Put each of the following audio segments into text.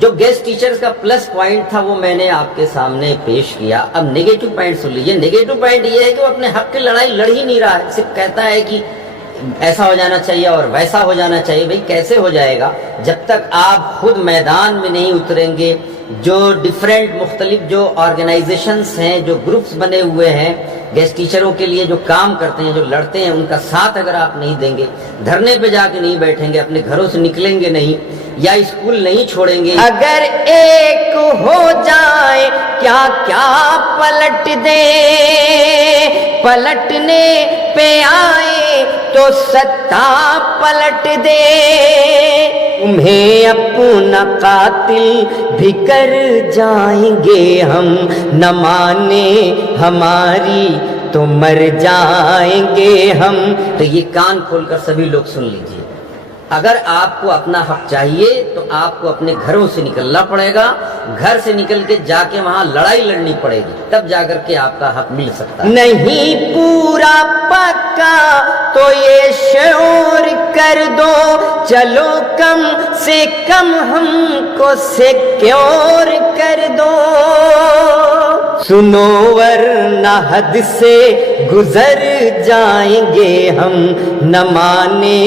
جو guest teachers کا plus point تھا وہ میں نے آپ کے سامنے پیش کیا. اب نیگیٹو پوائنٹ سن لیجیے. نیگیٹو پوائنٹ یہ ہے کہ وہ اپنے حق کی لڑائی لڑ ہی نہیں رہا ہے, صرف کہتا ہے کہ ایسا ہو جانا چاہیے اور ویسا ہو جانا چاہیے. بھئی کیسے ہو جائے گا جب تک آپ خود میدان میں نہیں اتریں گے. جو ڈیفرنٹ مختلف جو آرگنائزیشنز ہیں, جو گروپس بنے ہوئے ہیں گیسٹ ٹیچروں کے لیے, جو کام کرتے ہیں, جو لڑتے ہیں, ان کا ساتھ اگر آپ نہیں دیں گے, دھرنے پہ جا کے نہیں بیٹھیں گے, اپنے گھروں سے نکلیں گے نہیں, یا اسکول نہیں چھوڑیں گے, اگر ایک ہو جائے کیا کیا پلٹ دے, پلٹنے پہ آئے تو ستا پلٹ دے. تمہیں اپنا قاتل بھی کر جائیں گے ہم, نہ مانے ہماری تو مر جائیں گے ہم. تو یہ کان کھول کر سبھی لوگ سن لیجئے. اگر آپ کو اپنا حق چاہیے تو آپ کو اپنے گھروں سے نکلنا پڑے گا, گھر سے نکل کے جا کے وہاں لڑائی لڑنی پڑے گی, تب جا کر کے آپ کا حق مل سکتا ہے. نہیں پورا پکا تو یہ شعور کر دو, چلو کم سے کم ہم کو سیکیور کر دو. سنو ورنہ حد سے گزر جائیں گے ہم, نہ مانے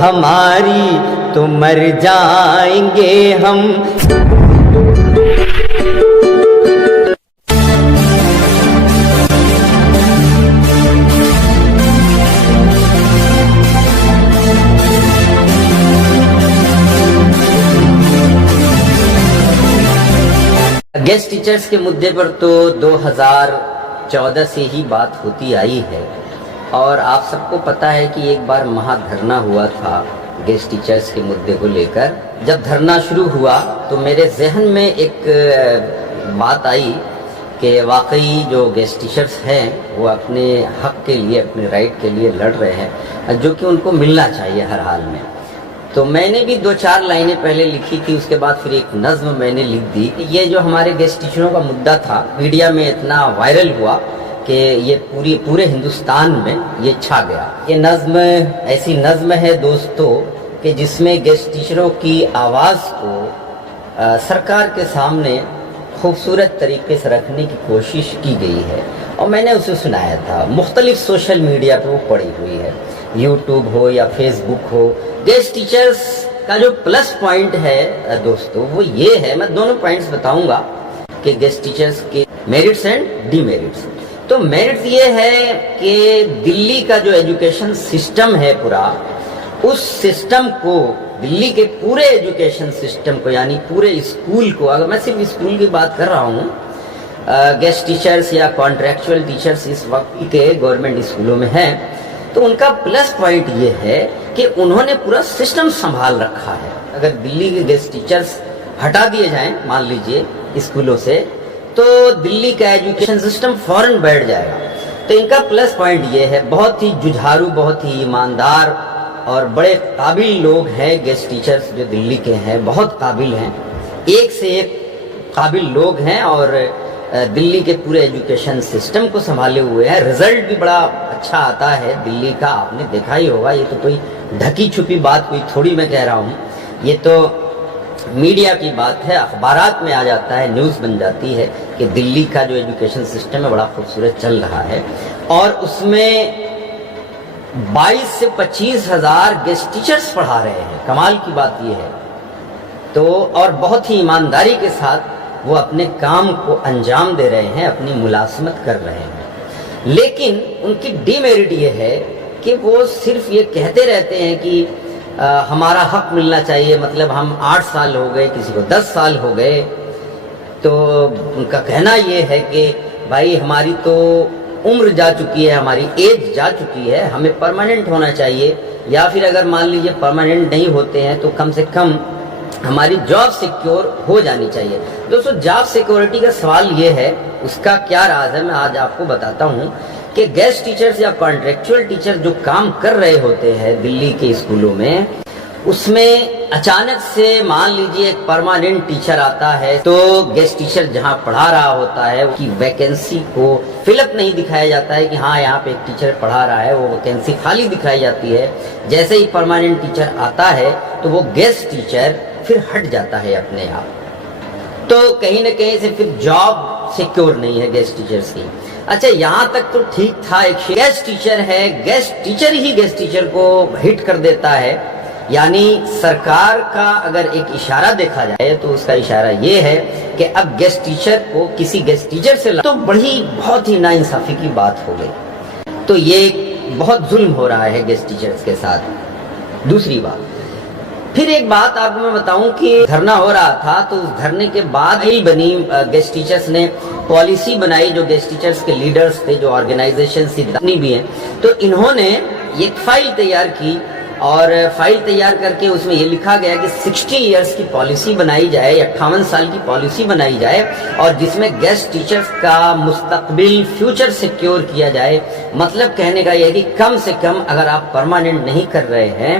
ہماری تو مر جائیں گے ہم. گیسٹ ٹیچرز کے مدعے پر تو 2014 سے ہی بات ہوتی آئی ہے, اور آپ سب کو پتہ ہے کہ ایک بار مہا دھرنا ہوا تھا گیسٹ ٹیچرز کے مدعے کو لے کر. جب دھرنا شروع ہوا تو میرے ذہن میں ایک بات آئی کہ واقعی جو گیسٹ ٹیچرز ہیں وہ اپنے حق کے لیے, اپنے رائٹ کے لیے لڑ رہے ہیں, جو کہ ان کو ملنا چاہیے ہر حال میں. تو میں نے بھی 2-4 لائنیں پہلے لکھی تھی, اس کے بعد پھر ایک نظم میں نے لکھ دی. یہ جو ہمارے گیسٹ ٹیچروں کا مدعا تھا میڈیا میں اتنا وائرل ہوا کہ یہ پورے ہندوستان میں یہ چھا گیا. یہ نظم ایسی نظم ہے دوستو کہ جس میں گیسٹ ٹیچروں کی آواز کو سرکار کے سامنے خوبصورت طریقے سے رکھنے کی کوشش کی گئی ہے, اور میں نے اسے سنایا تھا. مختلف سوشل میڈیا پہ وہ پڑی ہوئی ہے, یوٹیوب ہو یا فیس بک ہو. گیسٹ ٹیچرز کا جو پلس پوائنٹ ہے دوستو وہ یہ ہے, میں دونوں پوائنٹس بتاؤں گا کہ گیسٹ ٹیچرز کے میرٹس اینڈ ڈی میرٹس. تو میرٹس یہ ہے کہ دلی کا جو ایجوکیشن سسٹم ہے پورا, اس سسٹم کو, دلی کے پورے ایجوکیشن سسٹم کو, یعنی پورے اسکول کو, اگر میں صرف اسکول کی بات کر رہا ہوں, گیسٹ ٹیچرز یا کانٹریکچول ٹیچرز اس وقت کے گورنمنٹ اسکولوں میں ہیں, تو ان کا پلس پوائنٹ یہ ہے کہ انہوں نے پورا سسٹم سنبھال رکھا ہے. اگر دلی کے گیسٹ ٹیچرز ہٹا دیے جائیں مان لیجئے اسکولوں سے, تو دلی کا ایجوکیشن سسٹم فوراً بیٹھ جائے گا. تو ان کا پلس پوائنٹ یہ ہے, بہت ہی ججھارو, بہت ہی ایماندار اور بڑے قابل لوگ ہیں گیسٹ ٹیچرز جو دلی کے ہیں, بہت قابل ہیں, ایک سے ایک قابل لوگ ہیں, اور دلی کے پورے ایجوکیشن سسٹم کو سنبھالے ہوئے ہیں. رزلٹ بھی بڑا اچھا آتا ہے دلی کا, آپ نے دیکھا ہی ہوگا. یہ تو کوئی ڈھکی چھپی بات کوئی تھوڑی میں کہہ رہا ہوں, یہ تو میڈیا کی بات ہے, اخبارات میں آ جاتا ہے, نیوز بن جاتی ہے کہ دلی کا جو ایجوکیشن سسٹم ہے بڑا خوبصورت چل رہا ہے, اور اس میں 22 سے 25 ہزار گیسٹ ٹیچرز پڑھا رہے ہیں. کمال کی بات یہ ہے. تو اور بہت ہی ایمانداری کے ساتھ وہ اپنے کام کو انجام دے رہے ہیں, اپنی ملازمت کر رہے ہیں. لیکن ان کی ڈی میرٹ یہ ہے کہ وہ صرف یہ کہتے رہتے ہیں کہ ہمارا حق ملنا چاہیے, مطلب ہم 8 سال ہو گئے, کسی کو 10 سال ہو گئے, تو ان کا کہنا یہ ہے کہ بھائی ہماری تو عمر جا چکی ہے, ہماری ایج جا چکی ہے, ہمیں پرماننٹ ہونا چاہیے, یا پھر اگر مان لیجیے پرماننٹ نہیں ہوتے ہیں تو کم سے کم ہماری جاب سیکیور ہو جانی چاہیے. دوستو جاب سیکورٹی کا سوال یہ ہے, اس کا کیا راز ہے میں آج آپ کو بتاتا ہوں کہ گیسٹ ٹیچرز یا کانٹریکچول ٹیچر جو کام کر رہے ہوتے ہیں دلی کے اسکولوں میں, اس میں اچانک سے مان لیجیے ایک پرماننٹ ٹیچر آتا ہے, تو گیسٹ ٹیچر جہاں پڑھا رہا ہوتا ہے اس کی ویکنسی کو فل اپ نہیں دکھایا جاتا ہے کہ ہاں یہاں پہ ایک ٹیچر پڑھا رہا ہے, وہ ویکنسی خالی دکھائی جاتی ہے. جیسے ہی پرماننٹ ٹیچر آتا ہے تو وہ گیسٹ ٹیچر پھر ہٹ جاتا ہے اپنے آپ. تو کہیں نہ کہیں سے پھر جاب سیکیور نہیں ہے گیسٹ ٹیچرز کی. اچھا یہاں تک تو ٹھیک تھا, ایک گیسٹ ٹیچر ہے, گیسٹ ٹیچر ہی گیسٹ ٹیچر کو ہٹ کر دیتا ہے. یعنی سرکار کا اگر ایک اشارہ دیکھا جائے تو اس کا اشارہ یہ ہے کہ اب گیسٹ ٹیچر کو کسی گیسٹ ٹیچر سے تو بہت ہی ناانصافی کی بات ہو گئی. تو یہ بہت ظلم ہو رہا ہے گیسٹ ٹیچرز کے ساتھ. دوسری بات, پھر ایک بات آپ کو میں بتاؤں کہ دھرنا ہو رہا تھا تو اس دھرنے کے بعد ہی بنی گیسٹ ٹیچرز نے پالیسی بنائی, جو گیسٹ ٹیچرز کے لیڈرز تھے, جو آرگنائزیشن سے بھی ہیں, تو انہوں نے ایک فائل تیار کی اور فائل تیار کر کے اس میں یہ لکھا گیا کہ 60 ایئرز کی پالیسی بنائی جائے, 58 سال کی پالیسی بنائی جائے, اور جس میں گیسٹ ٹیچرز کا مستقبل فیوچر سیکیور کیا جائے. مطلب کہنے کا یہ ہے کہ کم سے کم اگر آپ پرماننٹ نہیں کر رہے ہیں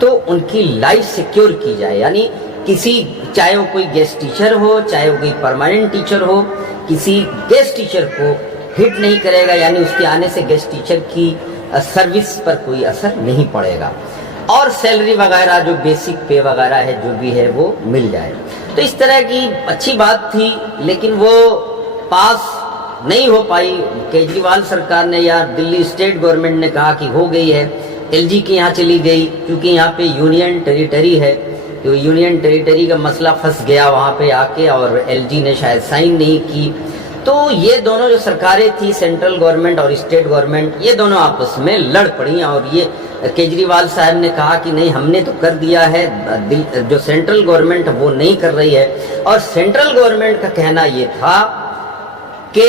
تو ان کی لائف سیکیور کی جائے. یعنی کسی, چاہے وہ کوئی گیسٹ ٹیچر ہو, چاہے وہ کوئی پرماننٹ ٹیچر ہو, کسی گیسٹ ٹیچر کو ہٹ نہیں کرے گا. یعنی اس کے آنے سے گیسٹ ٹیچر کی سروس پر کوئی اثر نہیں پڑے گا, اور سیلری وغیرہ جو بیسک پے وغیرہ ہے جو بھی ہے وہ مل جائے. تو اس طرح کی اچھی بات تھی, لیکن وہ پاس نہیں ہو پائی. کیجریوال سرکار نے یا دلی اسٹیٹ گورنمنٹ نے کہا کہ ہو گئی ہے, ایل جی کے یہاں چلی گئی, کیونکہ یہاں پہ یونین ٹیریٹری ہے, تو یونین ٹیریٹری کا مسئلہ پھنس گیا وہاں پہ آ کے, اور ایل جی نے شاید سائن نہیں کی. تو یہ دونوں جو سرکاریں تھی, سینٹرل گورنمنٹ اور اسٹیٹ گورنمنٹ, یہ دونوں آپس میں لڑ پڑی, اور یہ کیجریوال صاحب نے کہا کہ نہیں ہم نے تو کر دیا ہے, جو سینٹرل گورنمنٹ وہ نہیں کر رہی ہے. اور سینٹرل گورنمنٹ کا کہنا یہ تھا کہ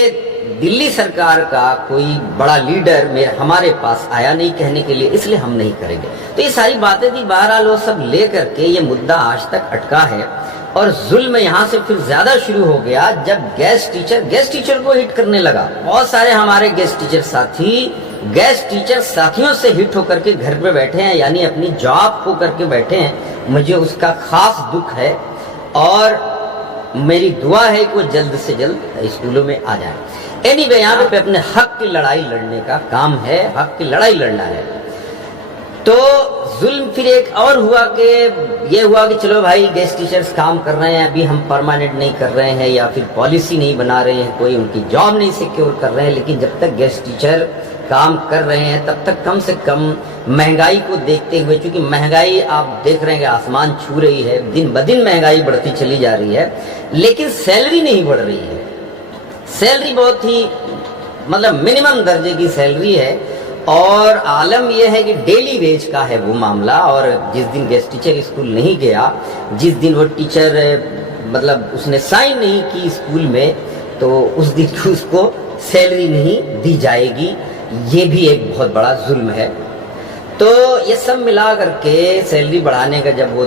دلی سرکار کا کوئی بڑا لیڈر ہمارے پاس آیا نہیں کہنے کے لیے, اس لیے ہم نہیں کریں گے. تو یہ ساری باتیں تھی. بہرحال وہ سب لے کر کے یہ مدعا آج تک اٹکا ہے, اور ظلم یہاں سے پھر زیادہ شروع ہو گیا جب گیسٹ ٹیچر کو ہٹ کرنے لگا. بہت سارے ہمارے گیسٹ ٹیچر ساتھی گیسٹ ٹیچر ساتھیوں سے ہٹ ہو کر کے گھر پہ بیٹھے ہیں, یعنی اپنی جاب کو کر کے بیٹھے ہیں. مجھے اس کا خاص دکھ ہے, اور میری دعا ہے کہ وہ جلد سے جلد اسکولوں میں آ جائیں. اینی وے یہاں پہ اپنے حق کی لڑائی لڑنے کا کام ہے, حق کی لڑائی لڑنا ہے. تو ظلم پھر ایک اور ہوا کہ یہ ہوا کہ چلو بھائی گیسٹ ٹیچرز کام کر رہے ہیں, ابھی ہم پرماننٹ نہیں کر رہے ہیں یا پھر پالیسی نہیں بنا رہے ہیں, کوئی ان کی جاب نہیں سیکیور کر رہے ہیں, لیکن جب تک گیسٹ ٹیچر کام کر رہے ہیں تب تک کم سے کم مہنگائی کو دیکھتے ہوئے, چونکہ مہنگائی آپ دیکھ رہے ہیں کہ آسمان چھو رہی ہے, دن بدن مہنگائی بڑھتی چلی جا رہی ہے, لیکن سیلری نہیں بڑھ رہی ہے. سیلری بہت ہی مطلب منیمم درجے کی سیلری ہے, اور عالم یہ ہے کہ ڈیلی ویج کا ہے وہ معاملہ. اور جس دن گیسٹ ٹیچر اسکول نہیں گیا, جس دن وہ ٹیچر مطلب اس نے سائن نہیں کی اسکول میں, تو اس دن اس کو سیلری نہیں دی جائے گی. یہ بھی ایک بہت بڑا ظلم ہے. تو یہ سب ملا کر کے سیلری بڑھانے کا جب وہ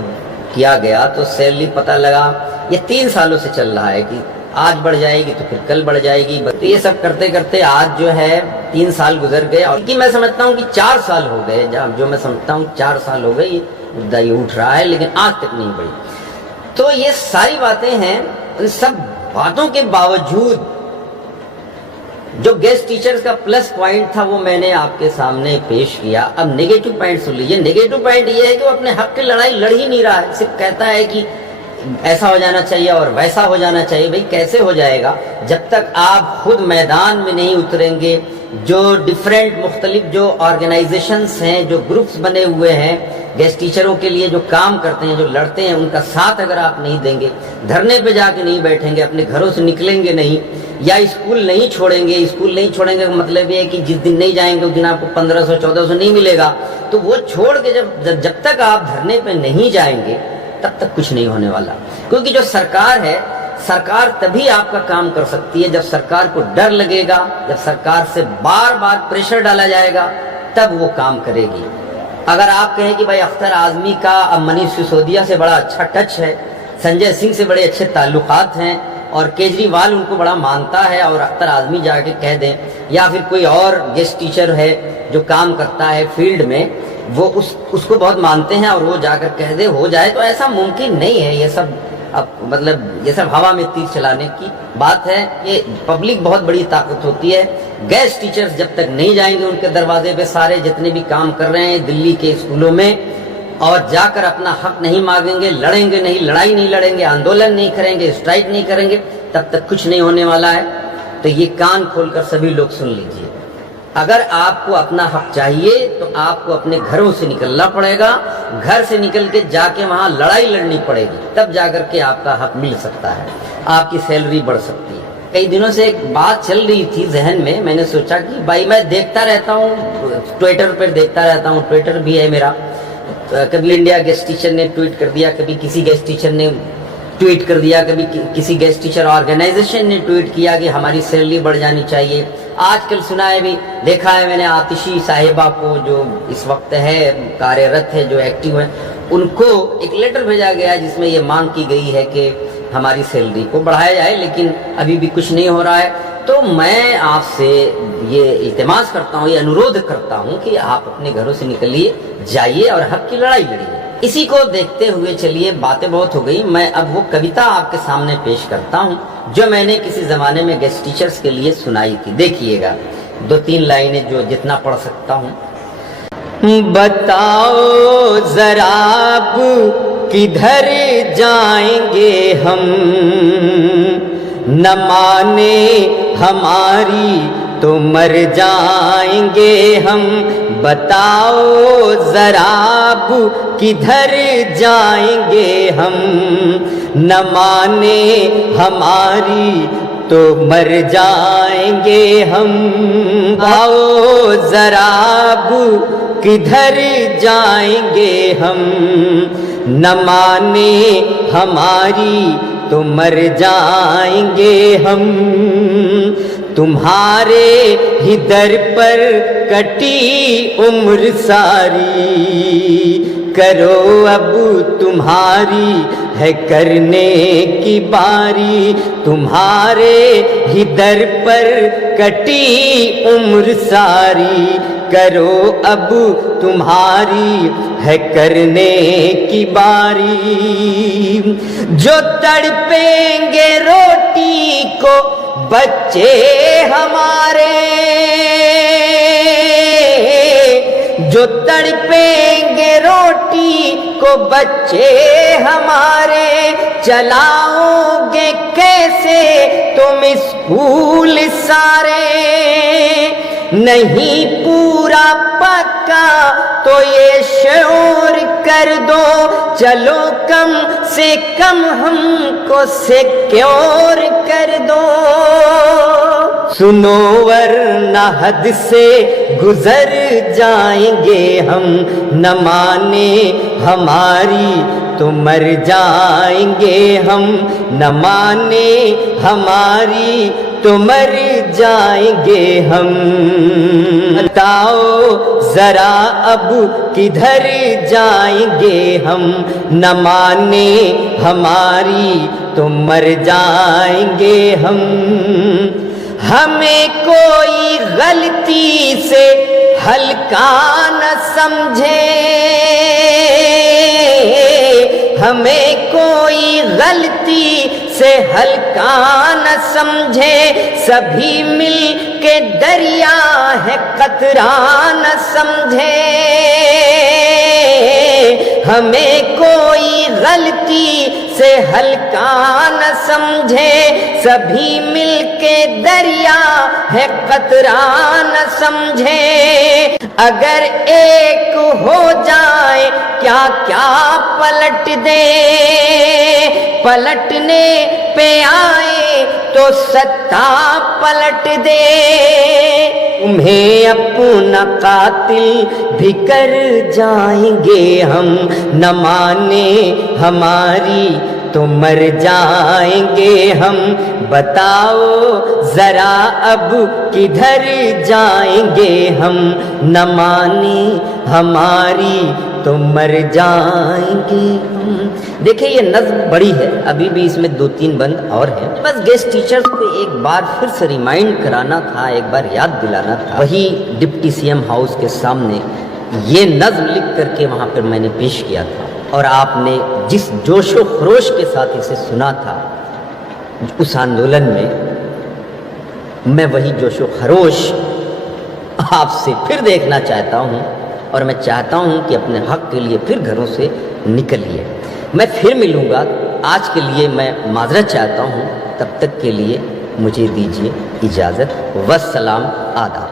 کیا گیا تو سیلری پتہ لگا یہ 3 سالوں سے چل رہا ہے کہ آج بڑھ جائے گی تو پھر کل بڑھ جائے گی. تو یہ سب کرتے کرتے آج جو ہے 3 سال گزر گئے, اور کہ میں سمجھتا ہوں کہ 4 سال ہو گئے, جو میں سمجھتا ہوں 4 سال ہو گئے یہ مدعا یہ اٹھ رہا ہے, لیکن آج تک نہیں بڑھی. تو یہ ساری باتیں ہیں. ان سب باتوں کے باوجود جو گیسٹ ٹیچرز کا پلس پوائنٹ تھا وہ میں نے آپ کے سامنے پیش کیا. اب نیگیٹو پوائنٹ سن لیجیے. نیگیٹو پوائنٹ یہ ہے کہ وہ اپنے حق کی لڑائی لڑ ہی نہیں رہا ہے, صرف کہتا ہے کہ ایسا ہو جانا چاہیے اور ویسا ہو جانا چاہیے. بھئی کیسے ہو جائے گا جب تک آپ خود میدان میں نہیں اتریں گے. جو ڈیفرنٹ مختلف جو آرگنائزیشنز ہیں, جو گروپس بنے ہوئے ہیں گیسٹ ٹیچروں کے لیے, جو کام کرتے ہیں, جو لڑتے ہیں, ان کا ساتھ اگر آپ نہیں دیں گے, دھرنے پہ جا کے نہیں بیٹھیں گے, اپنے گھروں سے نکلیں گے نہیں, یا اسکول نہیں چھوڑیں گے. اسکول نہیں چھوڑیں گے کا مطلب یہ ہے کہ جس دن نہیں جائیں گے اس دن آپ کو 1500-1400 نہیں ملے گا. تو وہ چھوڑ کے جب تک آپ دھرنے پہ نہیں جائیں گے تب تک کچھ نہیں ہونے والا. کیونکہ جو سرکار ہے, سرکار تبھی آپ کا کام کر سکتی ہے جب سرکار کو ڈر لگے گا, جب سرکار سے بار بار پریشر ڈالا جائے گا, تب وہ کام کرے گی. اگر آپ کہیں کہ بھائی اختر اعظمی کا منیش سسودیا سے بڑا اچھا ٹچ ہے, سنجے سنگھ سے بڑے اچھے تعلقات ہیں, اور کیجریوال ان کو بڑا مانتا ہے, اور اختر اعظمی جا کے کہہ دیں, یا پھر کوئی اور گیسٹ ٹیچر ہے جو کام کرتا ہے فیلڈ میں, وہ اس کو بہت مانتے ہیں, اور وہ جا کر کہہ دے ہو جائے, تو ایسا ممکن نہیں ہے. یہ سب مطلب یہ سب ہوا میں تیر چلانے کی بات ہے. یہ پبلک بہت بڑی طاقت ہوتی ہے. گیسٹ ٹیچرز جب تک نہیں جائیں گے ان کے دروازے پہ, سارے جتنے بھی کام کر رہے ہیں دلی کے اسکولوں میں, اور جا کر اپنا حق نہیں مانگیں گے، لڑیں گے نہیں، لڑائی نہیں لڑیں گے، آندولن نہیں کریں گے، اسٹرائک نہیں کریں گے، تب تک کچھ نہیں ہونے والا ہے۔ تو یہ کان کھول کر سبھی لوگ سن لیجئے، اگر آپ کو اپنا حق چاہیے تو آپ کو اپنے گھروں سے نکلنا پڑے گا، گھر سے نکل کے جا کے وہاں لڑائی لڑنی پڑے گی، تب جا کر کے آپ کا حق مل سکتا ہے، آپ کی سیلری بڑھ سکتی ہے۔ کئی دنوں سے ایک بات چل رہی تھی ذہن میں نے سوچا کہ بھائی میں دیکھتا رہتا ہوں، ٹویٹر پر دیکھتا رہتا ہوں، ٹویٹر بھی ہے میرا، کبھی انڈیا گیسٹ ٹیچر نے ٹویٹ کر دیا، کبھی کسی گیسٹ ٹیچر نے ٹویٹ کر دیا، کبھی کسی گیسٹ ٹیچر آرگنائزیشن نے ٹویٹ کیا کہ ہماری سیلری بڑھ جانی چاہیے۔ آج کل سنا ہے بھی، دیکھا ہے میں نے آتشی صاحبہ کو جو اس وقت ہے کاریرت ہے، جو ایکٹیو ہے، ان کو ایک لیٹر بھیجا گیا جس میں یہ مانگ کی گئی ہے کہ ہماری سیلری کو بڑھایا جائے، لیکن ابھی بھی کچھ نہیں ہو رہا ہے۔ تو میں آپ سے یہ التماس کرتا ہوں، یہ انورودھ کرتا ہوں کہ آپ اپنے گھروں سے نکلیے، جائیے اور حق کی لڑائی لڑیے۔ اسی کو دیکھتے ہوئے چلیے، باتیں بہت ہو گئی، میں اب وہ کویتا آپ کے سامنے پیش کرتا ہوں جو میں نے کسی زمانے میں گیسٹ ٹیچرز کے لیے سنائی تھی۔ دیکھیے گا 2-3 لائنیں جو جتنا پڑھ سکتا ہوں۔ بتاؤ ذرا اب کدھر جائیں گے ہم، نہ مانے ہماری تو مر جائیں گے ہم۔ بتاؤ ذرا اب کدھر جائیں گے ہم، نہ مانے ہماری تو مر جائیں گے ہم۔ آؤ ذرا اب کدھر جائیں گے ہم، نہ مانے ہماری تو مر جائیں گے ہم۔ تمہارے ہی در پر کٹی عمر ساری، کرو اب تمہاری ہے کرنے کی باری۔ تمہارے ہی در پر کٹی عمر ساری، کرو اب تمہاری ہے کرنے کی باری۔ جو تڑپیں گے روٹی کو بچے ہمارے، جو تڑپیں گے روٹی کو بچے ہمارے، چلاؤ گے کیسے تم اسکول سارے؟ نہیں پورا پکا تو یہ شعور کر دو، چلو کم سے کم ہم کو سیکیور کر دو۔ سنو ورنہ حد سے گزر جائیں گے ہم، نہ مانے ہماری تو مر جائیں گے ہم۔ نہ مانے ہماری تو مر جائیں گے ہم۔ بتاؤ ذرا اب کدھر جائیں گے ہم، نہ مانے ہماری تو مر جائیں گے ہم۔ ہمیں کوئی غلطی سے ہلکا نہ سمجھے، ہمیں کوئی غلطی سے ہلکا نہ سمجھے، سبھی مل کے دریا ہے قطرہ نہ سمجھے۔ ہمیں کوئی غلطی سے ہلکا نہ سمجھے، سبھی مل کے دریا ہے قطرہ نہ سمجھے۔ اگر ایک ہو جائے کیا کیا پلٹ دے، پلٹنے پہ آئے تو ستا پلٹ دے۔ تمہیں اپنا قاتل بھی کر جائیں گے ہم، نہ مانے ہماری تو مر جائیں گے ہم۔ بتاؤ ذرا اب کدھر جائیں گے ہم، نہ مانے ہماری تو مر جائیں گے ہم۔ دیکھیں یہ نظم بڑی ہے، ابھی بھی اس میں 2-3 بند اور ہیں، بس گیسٹ ٹیچرز کو ایک بار پھر سے ریمائنڈ کرانا تھا، ایک بار یاد دلانا تھا۔ وہی ڈپٹی سی ایم ہاؤس کے سامنے یہ نظم لکھ کر کے وہاں پر میں نے پیش کیا تھا، اور آپ نے جس جوش و خروش کے ساتھ اسے سنا تھا اس آندولن میں وہی جوش و خروش آپ سے پھر دیکھنا چاہتا ہوں اور میں چاہتا ہوں کہ اپنے حق کے لیے پھر گھروں سے نکلیے. میں پھر ملوں گا. آج کے لیے میں معذرت چاہتا ہوں. تب تک کے لیے مجھے دیجیے اجازت. والسلام. آداب.